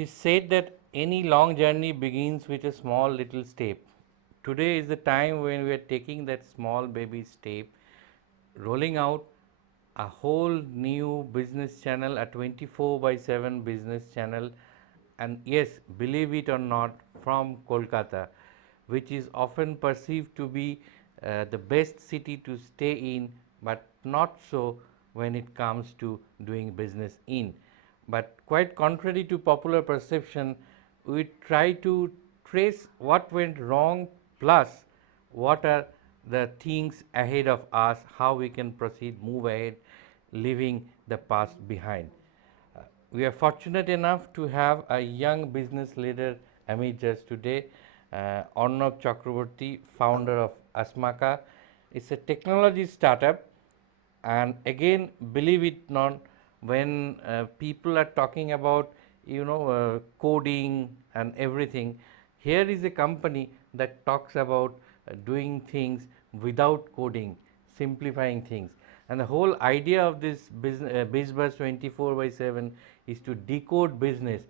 is said that any long journey begins with a small little step. Today is the time when we are taking that small baby step, rolling out a whole new business channel, a 24 by 7 business channel, and yes, believe it or not, from Kolkata, which is often perceived to be the best city to stay in, but not so when it comes to doing business in. But quite contrary to popular perception, we try to trace what went wrong plus what are the things ahead of us, how we can proceed, move ahead, leaving the past behind. We are fortunate enough to have a young business leader amidst us today, Arnab Chakraborty, founder of Asmaka. It's a technology startup, and again, believe it not, when people are talking about coding and everything, here is a company that talks about doing things without coding, simplifying things. And the whole idea of this business, BizBuzz 24 by 7 is to decode business.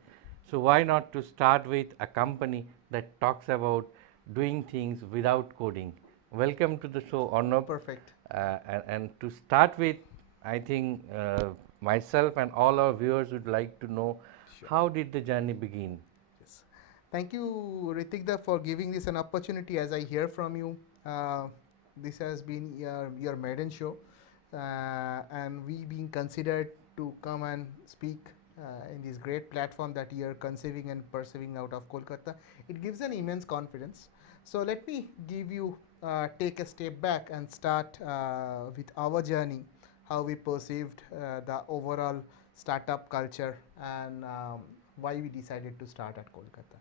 So why not to start with a company that talks about doing things without coding? Welcome to the show, Arnab. Perfect. And to start with, I think myself and all our viewers would like to know, Sure. how did the journey begin? Yes. Thank you, Ritikda, for giving this an opportunity. As I hear from you, this has been your maiden show, and we being considered to come and speak in this great platform that you are conceiving and perceiving out of Kolkata. It gives an immense confidence. So let me give you take a step back and start with our journey, how we perceived the overall startup culture and why we decided to start at Kolkata.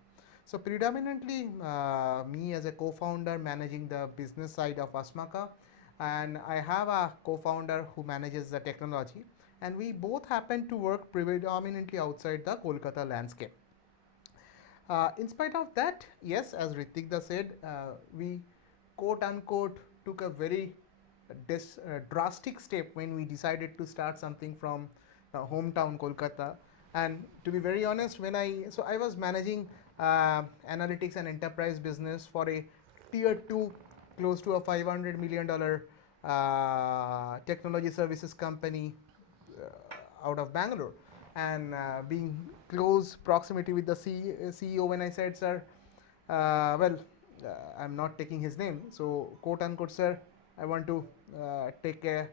So predominantly, me as a co-founder managing the business side of Asmaka, and I have a co-founder who manages the technology, and we both happen to work predominantly outside the Kolkata landscape. In spite of that, yes, as Ritikda said, we quote unquote took a very drastic step when we decided to start something from hometown Kolkata. And to be very honest, I was managing analytics and enterprise business for a tier two, close to a $500 million technology services company out of Bangalore, and being close proximity with the CEO. When I said, sir, I'm not taking his name, so quote unquote, sir, I want to take a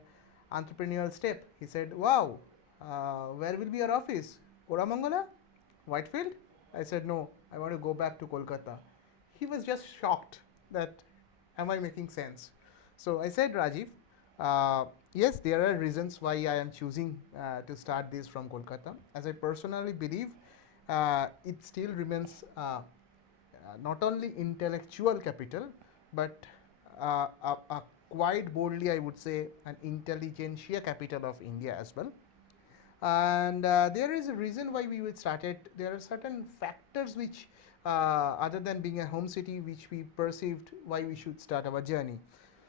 entrepreneurial step. He said, wow, where will be your office? Koramangala? Whitefield? I said, no, I want to go back to Kolkata. He was just shocked that, am I making sense? So I said, Rajiv, yes, there are reasons why I am choosing to start this from Kolkata. As I personally believe, it still remains not only intellectual capital, but quite boldly, I would say, an intelligentsia capital of India as well. And there is a reason why we would start it. There are certain factors which, other than being a home city, which we perceived why we should start our journey.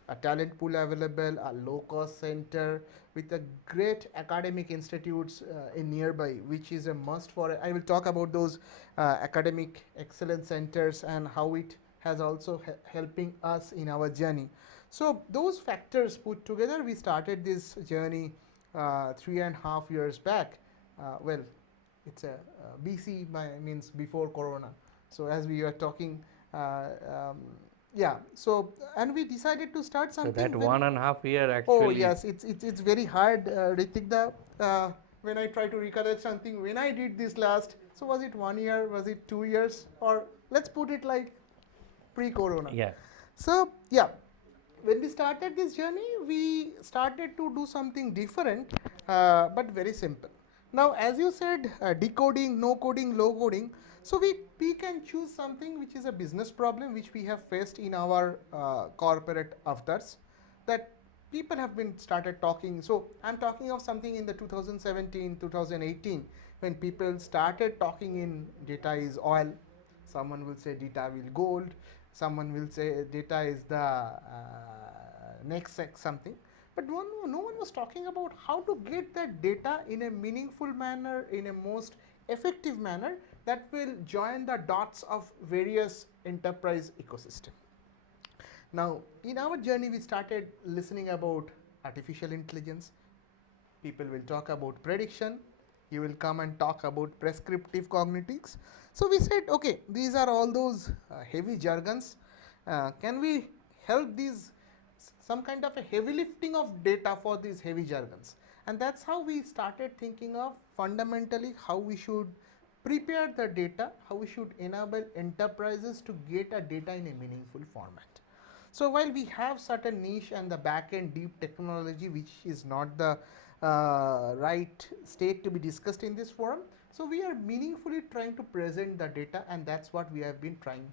A talent pool available, a low cost center with a great academic institutes in nearby, which is a must for. I will talk about those academic excellence centers and how it has also helping us in our journey. So those factors put together, we started this journey 3.5 years back. Well, it's a BC means before Corona. So as we are talking, yeah. So and we decided to start So that something very. 1.5 year Oh actually. yes, it's very hard, Ritik. When I try to recollect something, when I did this last, so was it 1 year? Was it 2 years? Or let's put it like pre-corona. Yeah. So yeah, when we started this journey, we started to do something different, but very simple. Now, as you said, decoding, no coding, low coding. So we can choose something which is a business problem which we have faced in our corporate avatars, that people have been started talking. So I'm talking of something in the 2017, 2018, when people started talking in data is oil. Someone will say data will gold. Someone will say data is the next something. But no one was talking about how to get that data in a meaningful manner, in a most effective manner that will join the dots of various enterprise ecosystem. Now, in our journey, we started listening about artificial intelligence. People will talk about prediction. You will come and talk about prescriptive cognitives. So we said, okay, these are all those heavy jargons. Can we help these some kind of a heavy lifting of data for these heavy jargons? And that's how we started thinking of fundamentally how we should prepare the data, how we should enable enterprises to get a data in a meaningful format. So while we have certain niche and the back-end deep technology, which is not the right state to be discussed in this forum, so we are meaningfully trying to present the data, and that's what we have been trying,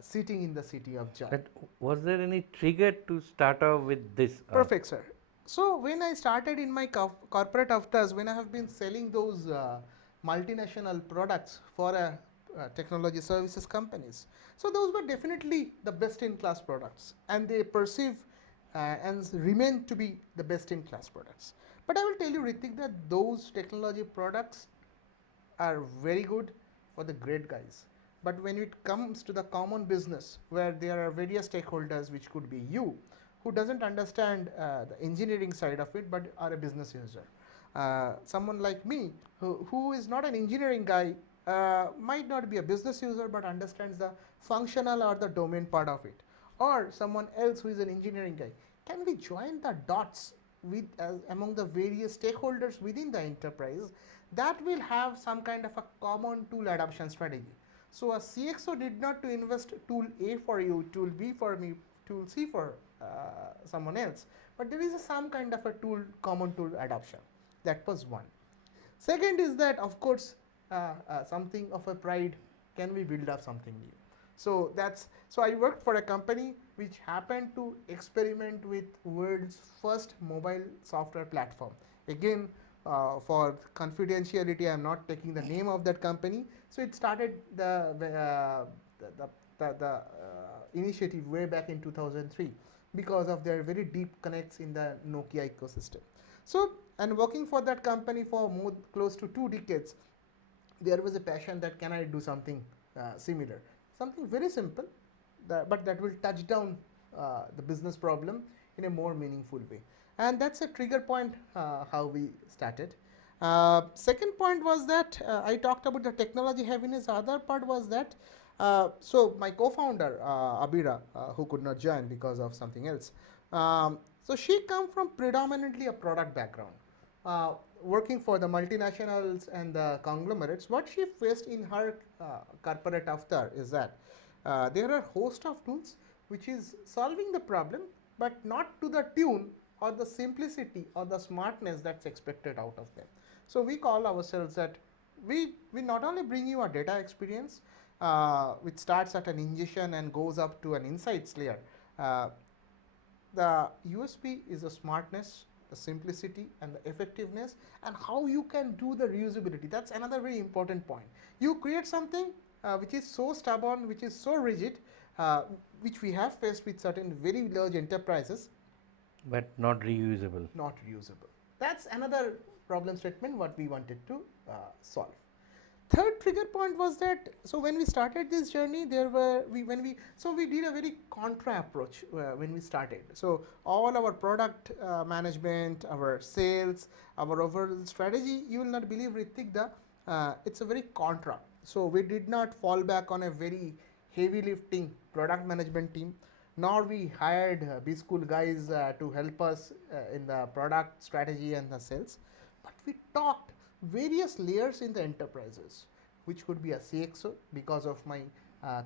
sitting in the city of joy. But was there any trigger to start off with this? Perfect, sir. So when I started in my corporate avatars, when I have been selling those multinational products for technology services companies, so those were definitely the best in class products, and they perceive and remain to be the best in class products. But I will tell you, Ritik, that those technology products are very good for the great guys. But when it comes to the common business, where there are various stakeholders, which could be you, who doesn't understand the engineering side of it, but are a business user. Someone like me, who is not an engineering guy, might not be a business user, but understands the functional or the domain part of it. Or someone else who is an engineering guy. Can we join the dots with among the various stakeholders within the enterprise that will have some kind of a common tool adoption strategy? So a CXO did not to invest tool A for you, tool B for me, tool C for someone else, but there is some kind of a tool, common tool adoption. That was one. Second is that, of course, something of a pride. Can we build up something new? So I worked for a company which happened to experiment with world's first mobile software platform. Again, for confidentiality, I am not taking the name of that company. So it started the initiative way back in 2003 because of their very deep connects in the Nokia ecosystem. So, and working for that company for more close to 2 decades, there was a passion that can I do something similar, something very simple, but that will touch down the business problem in a more meaningful way. And that's a trigger point how we started. Second point was that I talked about the technology heaviness. Other part was that so my co-founder Abira, who could not join because of something else. So she come from predominantly a product background, working for the multinationals and the conglomerates. What she faced in her corporate avatar is that there are a host of tools which is solving the problem, but not to the tune or the simplicity or the smartness that's expected out of them. So we call ourselves that we not only bring you a data experience, which starts at an ingestion and goes up to an insights layer. Uh, the USP is the smartness, the simplicity, and the effectiveness, and how you can do the reusability. That's another very important point. You create something which is so stubborn, which is so rigid, which we have faced with certain very large enterprises, But not reusable. not reusable. That's another problem statement what we wanted to solve. Third trigger point was that, so when we started this journey, there were we did a very contra approach when we started. So all our product management, our sales, our overall strategy, you will not believe, Ritik, it's a very contra. So we did not fall back on a very heavy lifting product management team, nor we hired B school guys to help us in the product strategy and the sales, but we talked various layers in the enterprises, which could be a CXO because of my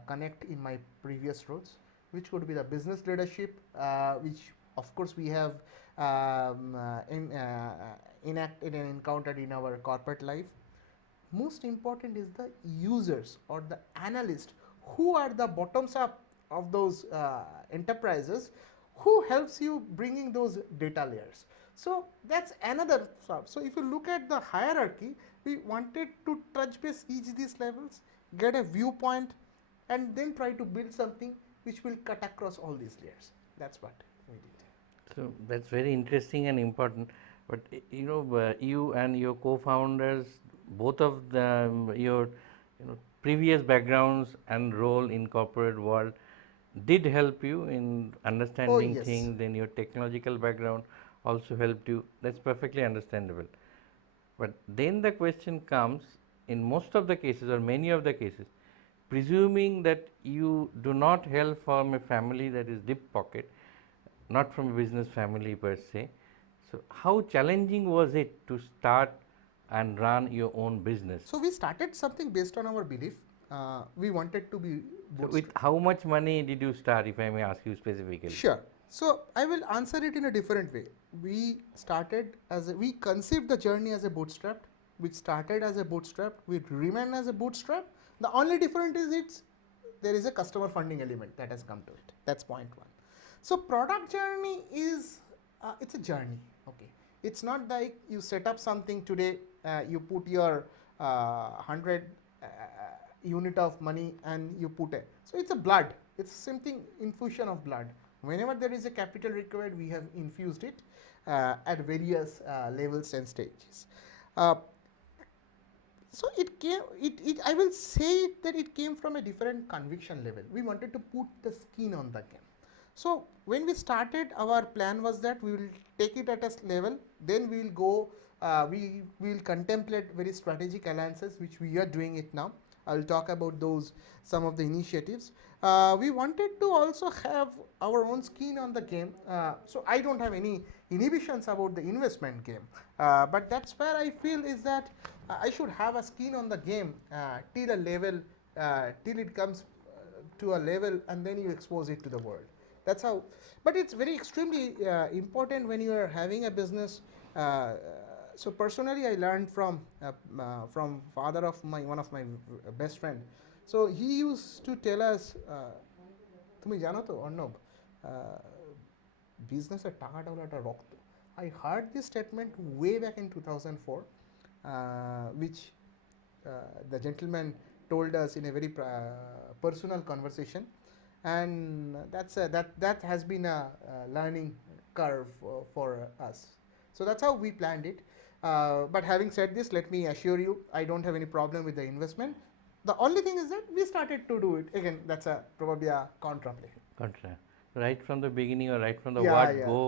connect in my previous roles, which could be the business leadership, which of course we have enacted and encountered in our corporate life. Most important is the users or the analyst, who are the bottoms up of those enterprises, who helps you bringing those data layers. So that's another sub. So if you look at the hierarchy, we wanted to touch base each these levels, get a viewpoint, and then try to build something which will cut across all these layers. That's what we did. So that's very interesting and important. But you and your co-founders, both of them, your previous backgrounds and role in corporate world did help you in Oh understanding yes. things. Then your technological background also helped you. That's perfectly understandable. But then the question comes, in most of the cases or many of the cases, presuming that you do not hail from a family that is deep pocket, not from a business family per se. So, how challenging was it to start and run your own business? So we started something based on our belief. We wanted to be So, with bootstrapped. how much money did you start, if I may ask you specifically? Sure. So I will answer it in a different way. We started we conceived the journey as a bootstrap. We started as a bootstrap. We remain as a bootstrap. The only difference is there is a customer funding element that has come to it. That's point one. So product journey is it's a journey. Okay. It's not like you set up something today. You put your 100 unit of money and you put it. So it's a blood. It's something infusion of blood. Whenever there is a capital required, we have infused it at various levels and stages. Uh, so it came. I will say that it came from a different conviction level. We wanted to put the skin on the game. So when we started, our plan was that we will take it at a level. Then we will go. We will contemplate very strategic alliances, which we are doing it now. I'll talk about those some of the initiatives. We wanted to also have our own skin on the game. So I don't have any inhibitions about the investment game, but that's where I feel is that I should have a skin on the game till a level, till it comes to a level, and then you expose it to the world. That's how. But it's very extremely important when you are having a business. So personally, I learned from father of my one of my best friend. So he used to tell us, তুমি জানো তো অর্ণব, বিজনেসের টাকাটা হলো একটা রক্ত. I heard this statement way back in 2004, which the gentleman told us in a very personal conversation, and that has been a learning curve for us. So that's how we planned it. But having said this, let me assure you, I don't have any problem with the investment. The only thing is that we started to do it again. That's probably a contra play. Contra. Right from the beginning or right from the Yeah, word yeah. go,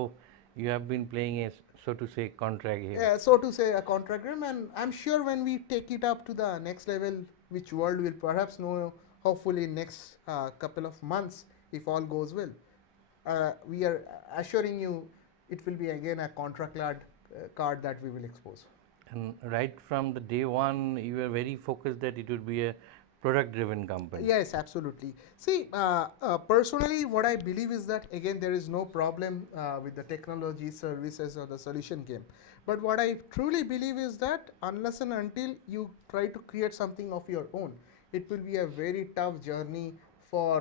you have been playing a, so to say, contra game. So to say, a contract game, and I'm sure when we take it up to the next level, which world will perhaps know, hopefully next couple of months, if all goes well, we are assuring you it will be again a contract card that we will expose. And right from the day one, you were very focused that it would be a product driven company. Yes, absolutely. See, personally, what I believe is that again, there is no problem with the technology, services, or the solution game. But what I truly believe is that unless and until you try to create something of your own, it will be a very tough journey for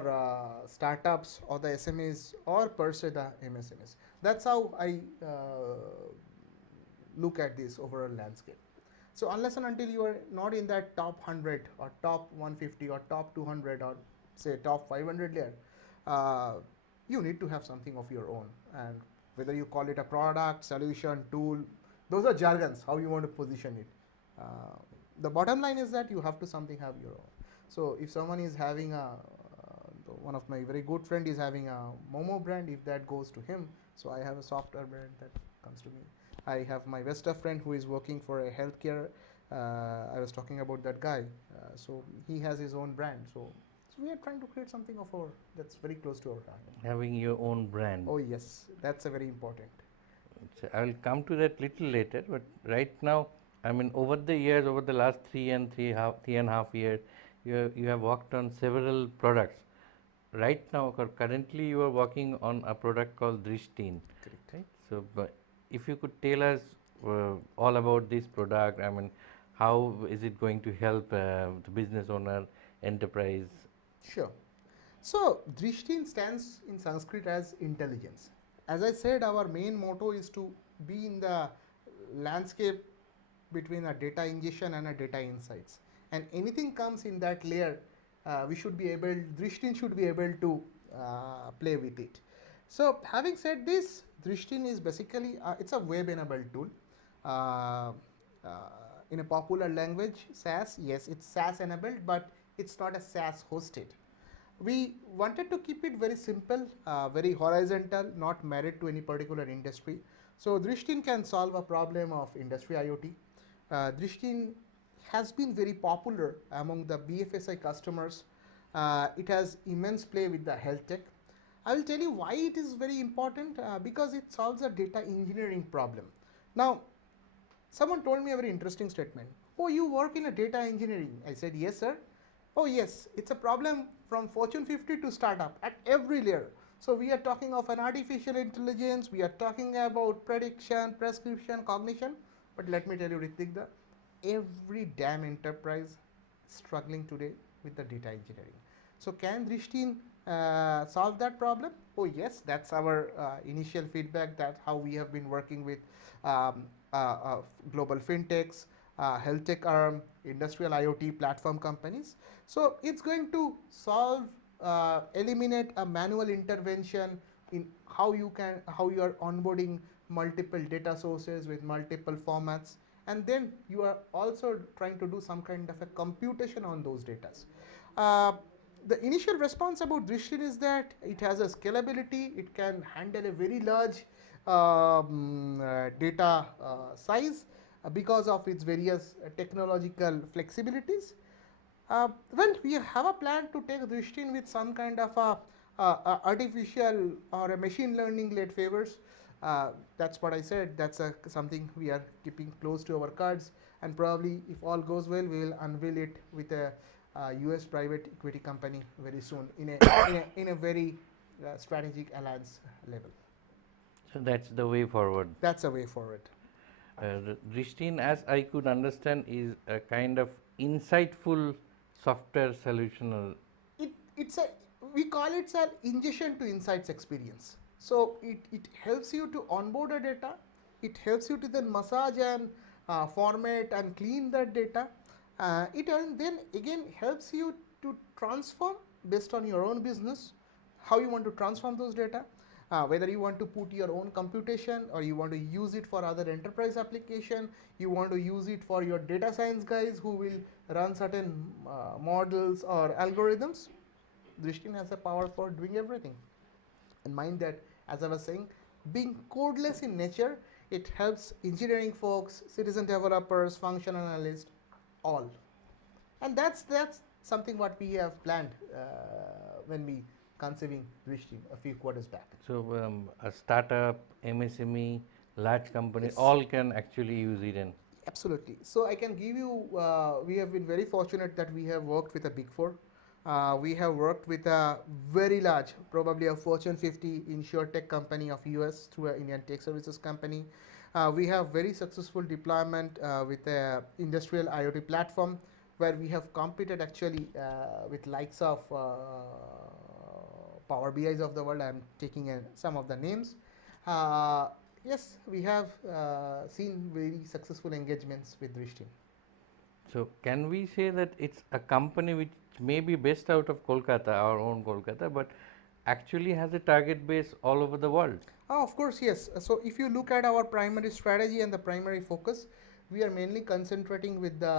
startups or the SMEs or per se the MSMEs. That's how I look at this overall landscape. So unless and until you are not in that top 100 or top 150 or top 200 or say top 500 layer, uh, you need to have something of your own. And whether you call it a product, solution, tool, those are jargons, how you want to position it. The bottom line is that you have to something have your own. So if someone is having one of my very good friend is having a Momo brand, if that goes to him, so I have a software brand that comes to me. I have my Vesta friend who is working for a healthcare. I was talking about that guy. So he has his own brand. So we are trying to create something of our that's very close to our heart. Having your own brand. Oh yes, that's a very important. So I will come to that little later, but right now, I mean, over the years, over the last 3.5 years, you have worked on several products. Right now, currently, you are working on a product called Drishtin. Correct. Right? So, but if you could tell us all about this product, I mean, how is it going to help the business owner, enterprise? Sure. So Drishtin stands in Sanskrit as intelligence. As I said, our main motto is to be in the landscape between a data ingestion and a data insights. And anything comes in that layer, we should be able, Drishtin should be able to play with it. So having said this, Drishtin is basically, it's a web-enabled tool. Uh, uh, in a popular language, SaaS, yes, it's SaaS enabled, but it's not a SaaS hosted. We wanted to keep it very simple, very horizontal, not married to any particular industry. So Drishtin can solve a problem of industry IoT. Drishtin has been very popular among the BFSI customers. It has immense play with the health tech. I will tell you why it is very important, because it solves a data engineering problem. Now, someone told me a very interesting statement. Oh, you work in a data engineering. I said, yes, sir. Oh, yes, it's a problem from Fortune 50 to startup at every layer. So we are talking of an artificial intelligence, we are talking about prediction, prescription, cognition. But let me tell you, Ritik, every damn enterprise struggling today with the data engineering. So can Drishtin solve that problem? Oh yes, that's our initial feedback. That how we have been working with um, global fintechs, health tech arm, industrial IoT platform companies. So it's going to solve, eliminate a manual intervention in how you are onboarding multiple data sources with multiple formats, and then you are also trying to do some kind of a computation on those data. Uh, the initial response about Drishtin is that it has a scalability, it can handle a very large data size because of its various technological flexibilities. Well, we have a plan to take Drishtin with some kind of a artificial or a machine learning led favors. That's what I said. That's something we are keeping close to our cards, and probably, if all goes well, we will unveil it with a US private equity company very soon in a very strategic alliance level. So that's the way forward. That's a way forward. Ristin, as I could understand, is a kind of insightful software solution. It's a, we call it an ingestion to insights experience. So it helps you to onboard a data, it helps you to then massage and format and clean that data. It then again helps you to transform based on your own business, how you want to transform those data, whether you want to put your own computation or you want to use it for other enterprise application, you want to use it for your data science guys who will run certain models or algorithms. Drishtin has the power for doing everything. And mind that, as I was saying, being codeless in nature, it helps engineering folks, citizen developers, function analysts, all. And that's something what we have planned when we conceiving Drishtin a few quarters back. So, a startup, MSME, large company, Yes. all can actually use it. And Absolutely. So I can give you. We have been very fortunate that we have worked with a big four. We have worked with a very large, probably a Fortune 50 insurtech company of US through an Indian tech services company. We have very successful deployment with a industrial IoT platform where we have competed actually with likes of Power BIs of the world. I'm taking some of the names. Uh, yes, we have seen very successful engagements with Drishti. so, can we say that it's a company which may be based out of Kolkata, our own Kolkata, but actually has a target base all over the world? Of course, yes. So if you look at our primary strategy and the primary focus, we are mainly concentrating with the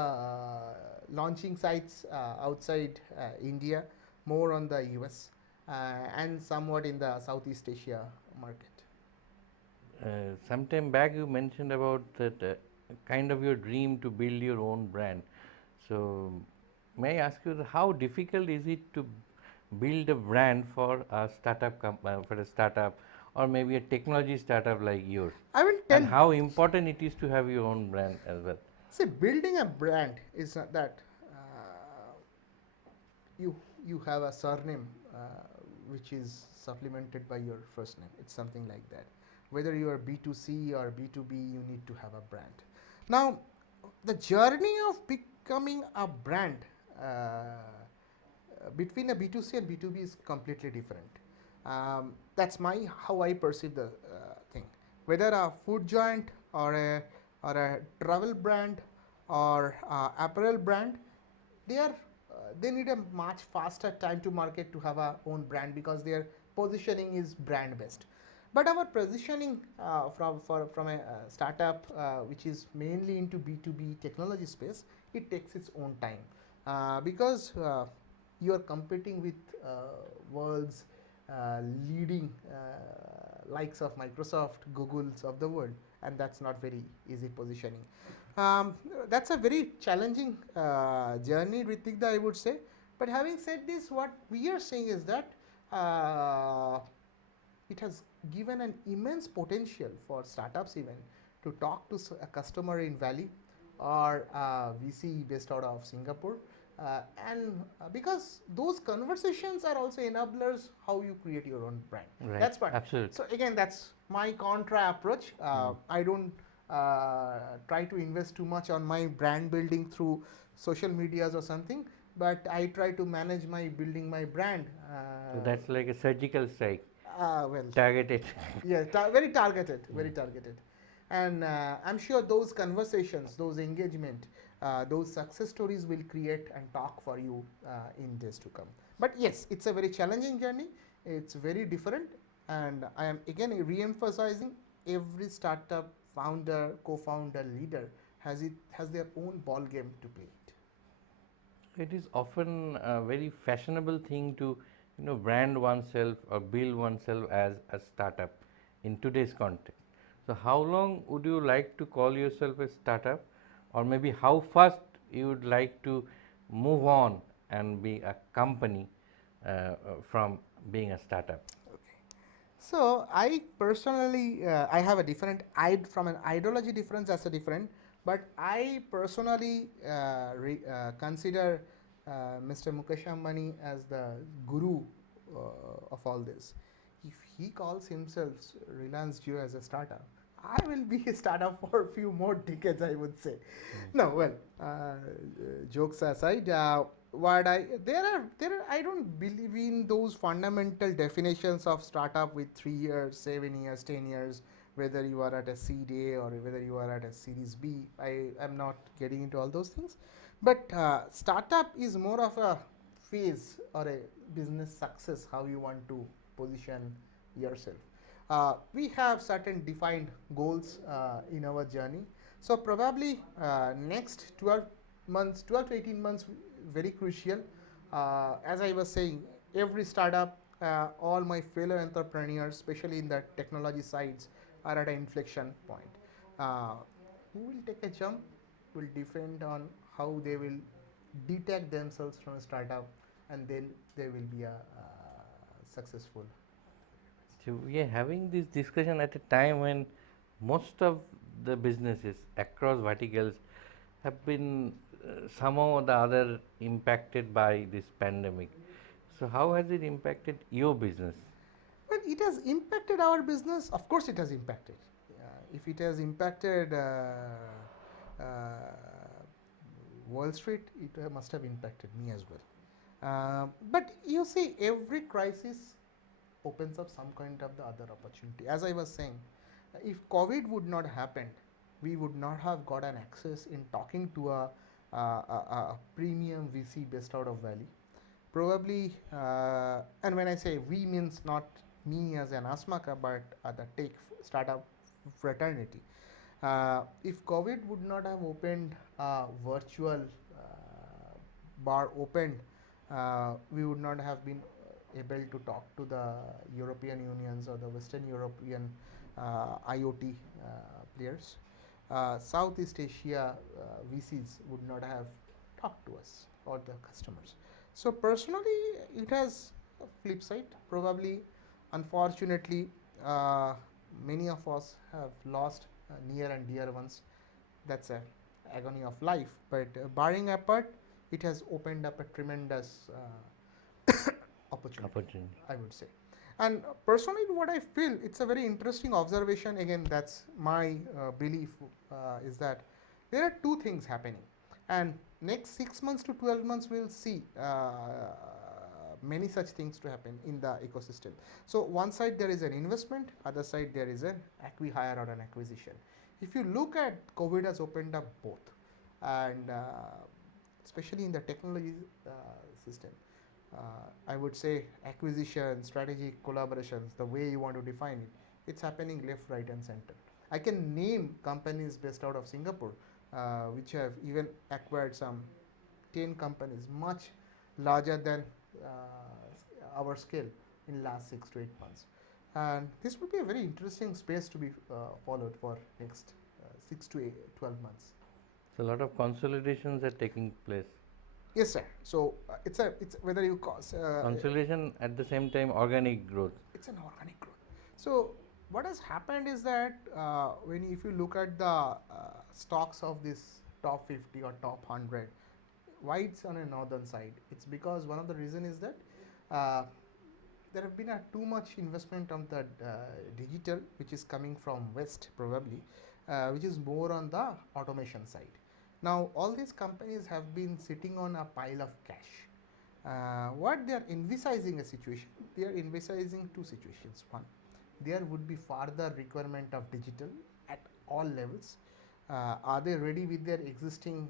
launching sites outside India, more on the US, and somewhat in the Southeast Asia market. Sometime back you mentioned about that kind of your dream to build your own brand. So, may I ask you how difficult is it to build a brand for a for a startup, or maybe a technology startup like yours, I will and tell. how important it is to have your own brand as well? See, building a brand is not that you you have a surname which is supplemented by your first name. It's something like that. Whether you are B2C or B2B, you need to have a brand. Now, the journey of becoming a brand between a B2C and B2B is completely different. That's my how I perceive the thing. Whether a food giant or a travel brand or apparel brand, they are they need a much faster time to market to have a own brand because their positioning is brand based. But our positioning from a startup which is mainly into B2B technology space, it takes its own time because you are competing with world's leading likes of Microsoft, Google's of the world, and that's not very easy positioning. Um, that's a very challenging journey, Ritikda, I would say. But having said this, what we are saying is that it has given an immense potential for startups even to talk to a customer in Valley or VC based out of Singapore. And because those conversations are also enablers how you create your own brand. Right, That's what. absolutely. So again, that's my contra approach. I don't try to invest too much on my brand building through social medias or something, but I try to manage my building my brand. So that's like a surgical strike, Well, targeted. yeah, very targeted, very targeted. And I'm sure those conversations, those engagement, those success stories will create and talk for you in days to come. But yes, it's a very challenging journey. It's very different, and I am again re-emphasizing every startup founder, co-founder, leader has their own ball game to play it. It is often a very fashionable thing to, brand oneself or build oneself as a startup in today's context. So, how long would you like to call yourself a startup, or maybe how fast you would like to move on and be a company from being a startup? Okay. So I personally, I have a different, from an ideology difference as a different, but I personally consider Mr. Mukesh Ambani as the guru of all this. If he calls himself Reliance Jio as a startup, I will be a startup for a few more decades, I would say. No, well, jokes aside, what I there are I don't believe in those fundamental definitions of startup with 3 years, 7 years, 10 years. Whether you are at a seed A or whether you are at a series B, I am not getting into all those things. But startup is more of a phase or a business success. How you want to position yourself. We have certain defined goals in our journey. So probably next 12 months, 12 to 18 months, very crucial. As I was saying, every startup, all my fellow entrepreneurs, especially in the technology sides, are at an inflection point. Uh, who will take a jump will depend on how they will detach themselves from a startup, and then they will be a successful. So we are having this discussion at a time when most of the businesses across verticals have been somehow or the other impacted by this pandemic. So how has it impacted your business? Well, it has impacted our business. Of course, it has impacted. If it has impacted uh, Wall Street, it must have impacted me as well. But you see, every crisis opens up some kind of the other opportunity. As I was saying, if COVID would not happen, we would not have got an access in talking to a premium VC based out of Valley. Probably, and when I say we means not me as an Asmaka, but the tech startup fraternity. If COVID would not have opened virtual bar opened, we would not have been able to talk to the European Unions or the Western European IoT players. Southeast Asia VCs would not have talked to us or the customers. So personally, it has a flip side. Probably, unfortunately, uh, many of us have lost near and dear ones. That's a agony of life. But barring apart, it has opened up a tremendous opportunity, Opportunity. I would say. And personally, what I feel, it's a very interesting observation. Again, that's my belief is that there are two things happening. And next 6 months to 12 months, we'll see many such things to happen in the ecosystem. So one side there is an investment, other side there is an acqui-hire or an acquisition. If you look at COVID has opened up both, and especially in the technology system, I would say acquisition, strategic collaborations, the way you want to define it, It's happening left, right, and center. I can name companies based out of Singapore, which have even acquired some 10 companies much larger than our scale in last 6 to 8 months. And this would be a very interesting space to be followed for next 6 to 12 months. So a lot of consolidations are taking place. Yes, sir. So it's whether you cause Consolidation at the same time organic growth. it's an organic growth. So what has happened is that when if you look at the stocks of this top 50 or top 100, why it's on a northern side? It's because one of the reason is that uh, there have been a too much investment on the digital, which is coming from west probably, which is more on the automation side. Now all these companies have been sitting on a pile of cash. What they are envisaging a situation, they are envisaging two situations. One, there would be further requirement of digital at all levels. Are they ready with their existing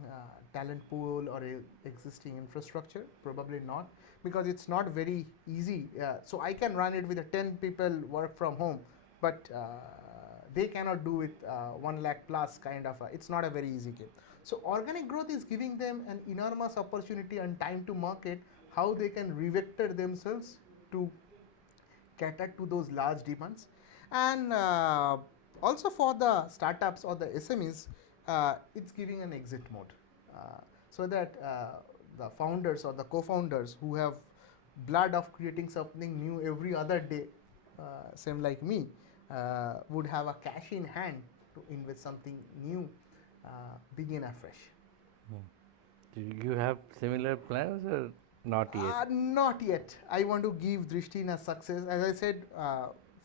talent pool or existing infrastructure? Probably not, because it's not very easy. So I can run it with a 10 people work from home, but they cannot do it 1 lakh plus kind of. It's not a very easy game. So organic growth is giving them an enormous opportunity and time to market how they can revector themselves to cater to those large demands. And also for the startups or the SMEs, it's giving an exit mode, so that the founders or the co-founders who have blood of creating something new every other day, same like me, would have a cash in hand to invest something new, begin afresh. Do you have similar plans or not yet? Not yet. I want to give Drishti a success. As I said,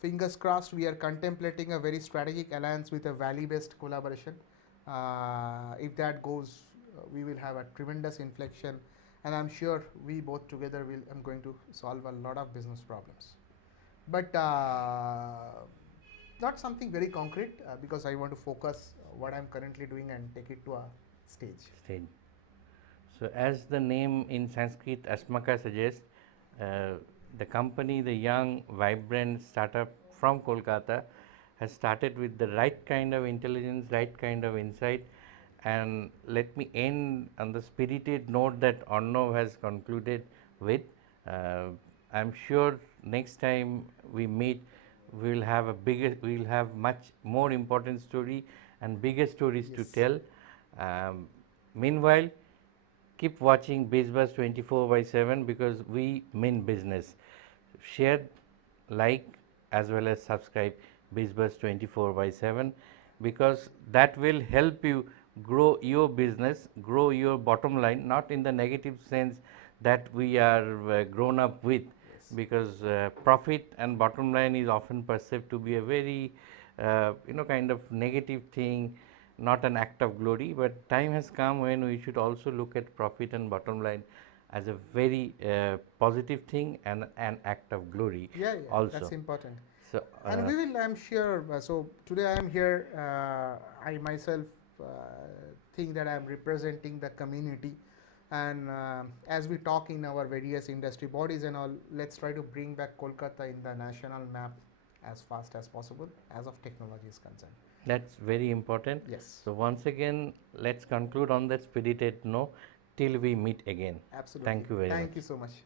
fingers crossed, we are contemplating a very strategic alliance with a valley-based collaboration. If that goes, we will have a tremendous inflection, and I'm sure we both together will. I'm going to solve a lot of business problems, but not something very concrete because I want to focus what I'm currently doing and take it to a stage. Stage. So as the name in Sanskrit Asmaka suggests, the company, the young, vibrant startup from Kolkata, has started with the right kind of intelligence, right kind of insight. And let me end on the spirited note that Arnab has concluded with. Uh, I'm sure next time we meet, we'll have a bigger, we'll have much more important story and bigger stories to Yes. tell. Meanwhile, keep watching BizBuzz 24/7 because we mean business. Share, like, as well as subscribe BizBuzz 24/7 because that will help you grow your business, grow your bottom line, not in the negative sense that we are grown up with, Yes. because profit and bottom line is often perceived to be a very kind of negative thing, not an act of glory. But time has come when we should also look at profit and bottom line as a very positive thing and an act of glory Yeah, yeah, also. that's important. So And we will, I'm sure. So today I am here. I myself think that I am representing the community, and as we talk in our various industry bodies and all, let's try to bring back Kolkata in the national map as fast as possible, as of technology is concerned. that's very important. Yes, So once again, let's conclude on that spirited note till we meet again. absolutely. Thank you very Thank much. you so much.